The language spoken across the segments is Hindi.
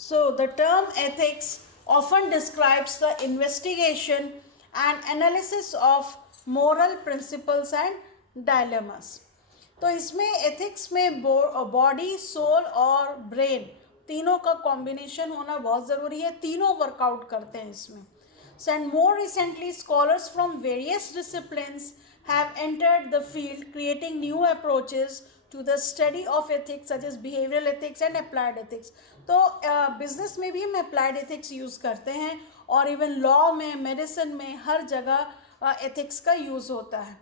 So, the term ethics often describes the investigation and analysis of moral principles and dilemmas. तो इसमें एथिक्स में बॉडी, सोल और ब्रेन तीनों का कॉम्बिनेशन होना बहुत ज़रूरी है. तीनों वर्कआउट करते हैं इसमें. So, and more recently, scholars from various disciplines have entered the field, creating new approaches to the study of ethics such as behavioral ethics and applied ethics. तो बिजनेस में भी हम अप्लाइड एथिक्स यूज़ करते हैं और इवन लॉ में, मेडिसिन में, हर जगह एथिक्स का यूज़ होता है.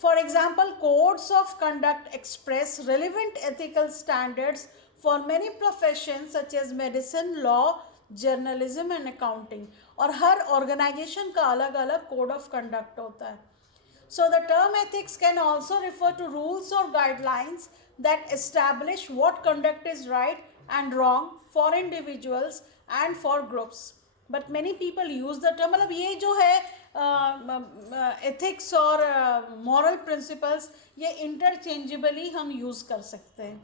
For example, codes of conduct express relevant ethical standards for many professions such as medicine, law, journalism and accounting. और हर ऑर्गेनाइजेशन का अलग अलग कोड ऑफ कंडक्ट होता है. So the term ethics can also refer to rules or guidelines that establish what conduct is right and wrong for individuals and for groups. But many people use the term, मतलब ये जो है ethics और moral principles ये interchangeably हम use कर सकते हैं.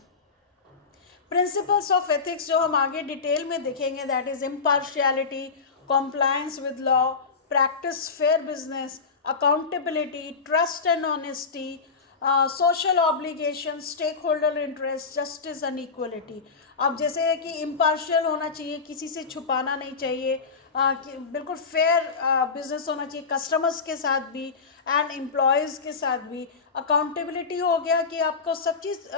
प्रिंसिपल्स ऑफ एथिक्स जो हम आगे डिटेल में देखेंगे, that is impartiality, compliance with law, practice fair business, accountability, trust and honesty, social obligation, stakeholder interest, justice and equality. अब जैसे कि इम्पार्शियल होना चाहिए, किसी से छुपाना नहीं चाहिए, बिल्कुल फेयर बिजनेस होना चाहिए कस्टमर्स के साथ भी एंड एम्प्लॉयज़ के साथ भी. अकाउंटेबिलिटी हो गया कि आपको सब चीज़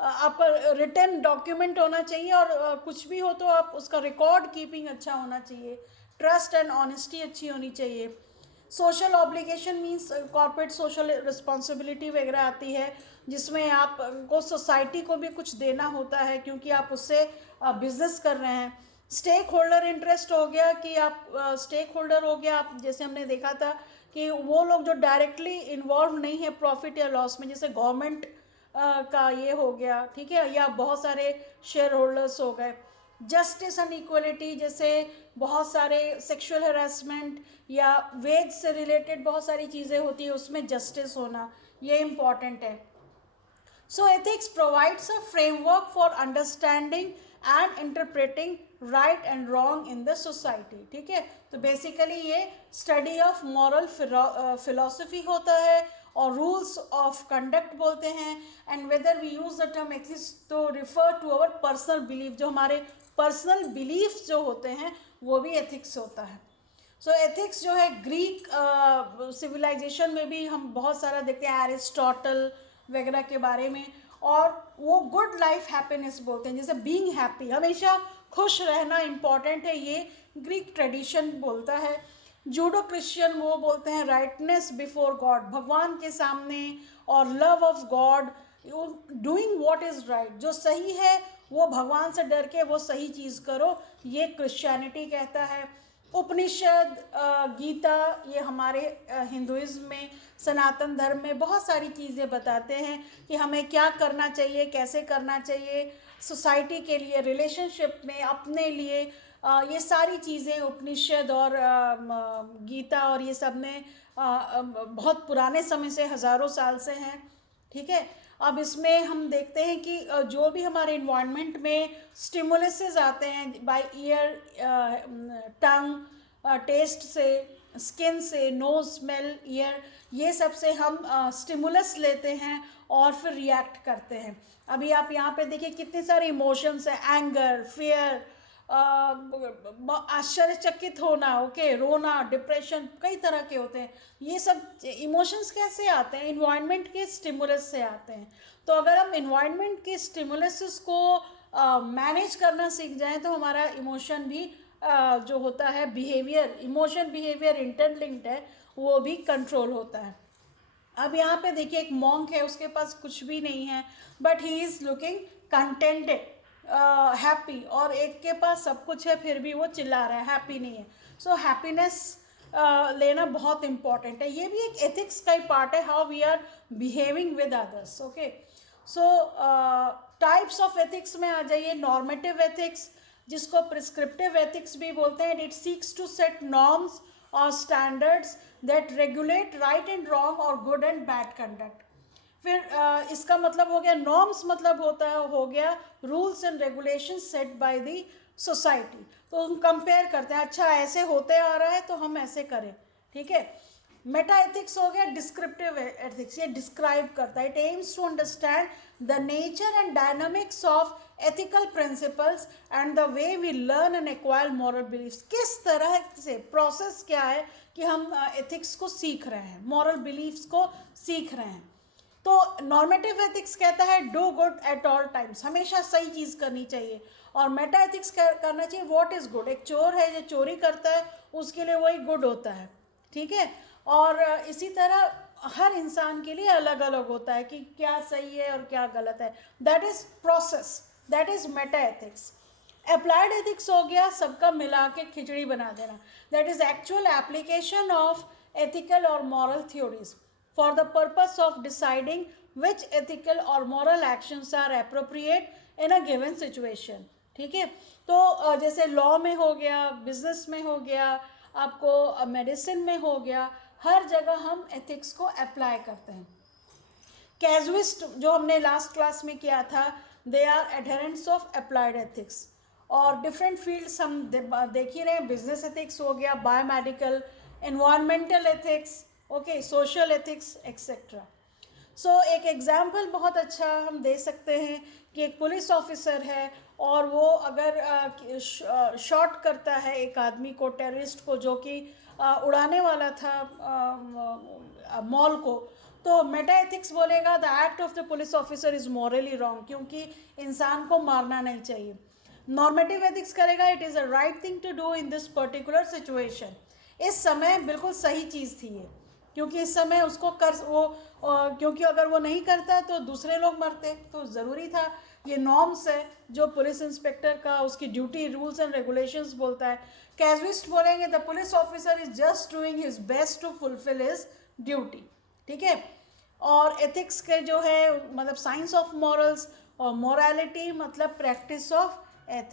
आपका रिटर्न डॉक्यूमेंट होना चाहिए और कुछ भी हो तो आप उसका रिकॉर्ड कीपिंग अच्छा होना चाहिए. ट्रस्ट एंड ऑनेस्टी अच्छी होनी चाहिए. Social obligation means corporate social responsibility वगैरह आती है जिसमें आपको सोसाइटी को भी कुछ देना होता है क्योंकि आप उससे बिजनेस कर रहे हैं. स्टेक होल्डर इंटरेस्ट हो गया कि आप स्टेक होल्डर हो गया, आप जैसे हमने देखा था कि वो लोग जो डायरेक्टली इन्वॉल्व नहीं है प्रॉफिट या लॉस में, जैसे गवर्नमेंट का ये हो गया, ठीक है, या बहुत सारे शेयर होल्डर्स हो गए. जस्टिस एंड इक्वलिटी, जैसे बहुत सारे सेक्सुअल हरासमेंट या वेज से रिलेटेड बहुत सारी चीज़ें होती है, उसमें जस्टिस होना ये इम्पॉर्टेंट है. So ethics provides a framework for understanding and interpreting right and wrong in the society. ठीक है, तो बेसिकली ये स्टडी ऑफ मॉरल फिलोसफी होता है और रूल्स ऑफ कंडक्ट बोलते हैं. And whether we use the term ethics to refer to our personal belief, जो हमारे पर्सनल बिलीफ्स जो होते हैं वो भी एथिक्स होता है. सो एथिक्स जो है ग्रीक सिविलाइजेशन में भी हम बहुत सारा देखते हैं, एरिस्टोटल वगैरह के बारे में, और वो गुड लाइफ हैप्पीनेस बोलते हैं, जैसे बीइंग हैप्पी, हमेशा खुश रहना इम्पॉर्टेंट है, ये ग्रीक ट्रेडिशन बोलता है. जूडो क्रिश्चियन वो बोलते हैं राइटनेस बिफोर गॉड, भगवान के सामने, और love of God, doing what is right, जो सही है वो भगवान से डर के वो सही चीज़ करो, ये क्रिश्चियनिटी कहता है. उपनिषद, गीता, ये हमारे हिंदुइज्म में, सनातन धर्म में बहुत सारी चीज़ें बताते हैं कि हमें क्या करना चाहिए, कैसे करना चाहिए, सोसाइटी के लिए, रिलेशनशिप में, अपने लिए. ये सारी चीज़ें उपनिषद और गीता और ये सब में बहुत पुराने समय से, हज़ारों साल से हैं. ठीक है, अब इसमें हम देखते हैं कि जो भी हमारे इन्वायरमेंट में स्टिमुलसेस आते हैं बाय ईयर, टंग, टेस्ट से, स्किन से, नोज, स्मेल, ईयर, ये सब से हम स्टिमुलस लेते हैं और फिर रिएक्ट करते हैं. अभी आप यहाँ पे देखिए कितने सारे इमोशंस हैं, एंगर, फियर, आश्चर्यचकित होना, ओके, रोना, डिप्रेशन, कई तरह के होते हैं. ये सब इमोशंस कैसे आते हैं? इन्वायरमेंट के स्टिमुलस से आते हैं. तो अगर हम इन्वायरमेंट के स्टिमुलस को मैनेज करना सीख जाएं तो हमारा इमोशन भी जो होता है, बिहेवियर, इमोशन बिहेवियर इंटरलिंक्ड है, वो भी कंट्रोल होता है. अब यहाँ पे देखिए एक मॉन्क है, उसके पास कुछ भी नहीं है, but he is looking contented, happy, और एक के पास सब कुछ है फिर भी वो चिल्ला रहा है, हैप्पी नहीं है. सो हैप्पीनेस लेना बहुत इंपॉर्टेंट है. ये भी एक एथिक्स का ही पार्ट है, how we are behaving with others. Okay, so types of ethics में आ जाइए. नॉर्मेटिव एथिक्स, जिसको प्रिस्क्रिप्टिव एथिक्स भी बोलते हैं, it seeks to set norms और standards that regulate right and wrong और गुड एंड बैड कंडक्ट. फिर इसका मतलब हो गया नॉर्म्स, मतलब होता है हो गया rules and regulation set by the society. तो हम कंपेयर करते हैं, अच्छा ऐसे होते आ रहा है तो हम ऐसे करें, ठीक है। मेटा एथिक्स हो गया डिस्क्रिप्टिव एथिक्स, ये डिस्क्राइब करता है। It aims to understand the nature and dynamics of ethical principles and the way we learn and acquire moral beliefs. किस तरह से प्रोसेस क्या है कि हम एथिक्स को सीख रहे हैं, मॉरल बिलीफ्स को सीख रहे हैं। तो नॉर्मेटिव एथिक्स कहता है do good at all times, हमेशा सही चीज़ करनी चाहिए। और मेटा एथिक्स करना चाहिए व्हाट इज़ गुड। एक चोर है जो चोरी करता है उसके लिए वही गुड होता है, ठीक है। और इसी तरह हर इंसान के लिए अलग अलग होता है कि क्या सही है और क्या गलत है। That is process, that is meta ethics. Applied ethics हो गया सबका मिला के खिचड़ी बना देना। That is actual application of ethical और moral theories for the purpose of deciding which ethical और moral actions are appropriate in a given situation, ठीक है। तो जैसे लॉ में हो गया, बिजनेस में हो गया, आपको मेडिसिन में हो गया, हर जगह हम एथिक्स को अप्लाई करते हैं। कैजुइस्ट जो हमने लास्ट क्लास में किया था, they are adherents of applied ethics. और डिफरेंट फील्ड्स हम देख ही रहे हैं, बिजनेस एथिक्स हो गया, biomedical, environmental ethics, okay, social ethics etcetera. So एक एग्जाम्पल बहुत अच्छा हम दे सकते हैं कि एक पुलिस ऑफिसर है और वो अगर शॉट करता है एक आदमी को, टेररिस्ट को, जो कि उड़ाने वाला था मॉल को, तो मेटा एथिक्स बोलेगा the act of the police officer is morally wrong, क्योंकि इंसान को मारना नहीं चाहिए। नॉर्मेटिव एथिक्स करेगा it is a right thing to do in this particular situation. इस समय बिल्कुल सही चीज़ थी ये, क्योंकि इस समय उसको कर वो क्योंकि अगर वो नहीं करता तो दूसरे लोग मरते, तो ज़रूरी था। ये नॉर्म्स है जो पुलिस इंस्पेक्टर का, उसकी ड्यूटी, रूल्स एंड रेगुलेशंस बोलता है। कैजुइस्ट बोलेंगे the police officer is just doing his best to fulfil his duty, ठीक है। और एथिक्स के जो है मतलब साइंस ऑफ मॉरल्स, और मोरालिटी मतलब प्रैक्टिस ऑफ